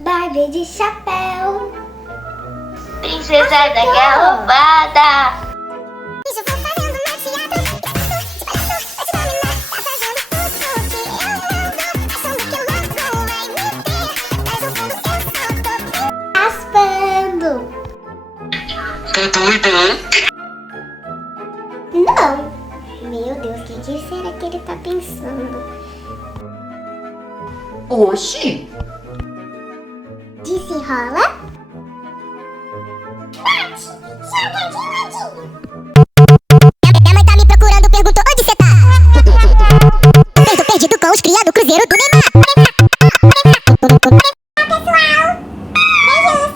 Barbie de chapéu. Princesa da Garrobada. Isso eu vou fazendo uma teatro. De palhaço, vai te dominar. Tá fazendo tudo que eu mando. Achando que logo vai me ter. Mas no fundo eu só tô Raspando. Tá doido? Não. Meu Deus, o que será que ele tá pensando? Oxi! Desenrola. Minha mãe tá me procurando, perguntou onde cê tá. Tô perdido com os cria do Cruzeiro do Neymar. Pessoal, beijos.